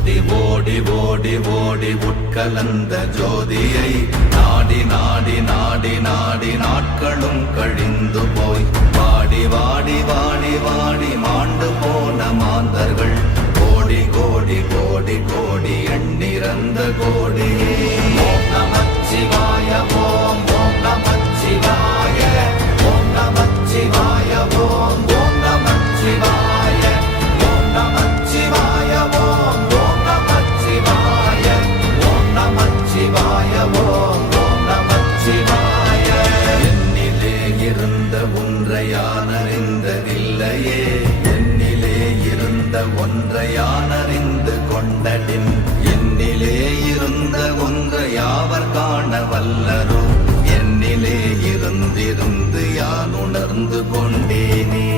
ஓடி ஓடி ஓடி ஓடி உட்கலந்த ஜோதியை நாடி நாடி நாடி நாடி நாட்களும் கழிந்து போய் வாடி வாடி வாடி வாடி மாண்டு போன மாந்தர்கள் கோடி கோடி கோடி கோடி எண்ணிறந்த கோடியே. ஓம் நமச்சிவாய ஓம் ஓம் நமச்சிவாய ஓம் நமச்சிவாய ஓம் ஓம் நமச்சிவாய ஓம் நமச்சிவாய ஓம் ஓம் நமச்சிவாய ஓம் நமச்சிவாய ஓம் ஓம் நமச்சிவாய. என்னிலே இருந்த ஒன்றை யான் அறிந்ததில்லையே, என்னிலே இருந்த ஒன்றை யான் அறிந்து கொண்டடின், என்னிலே இருந்த ஒன்றை யாவர் காண வல்லரோ, என்னிலே இருந்திருந்து யான் உணர்ந்து கொண்டேனே.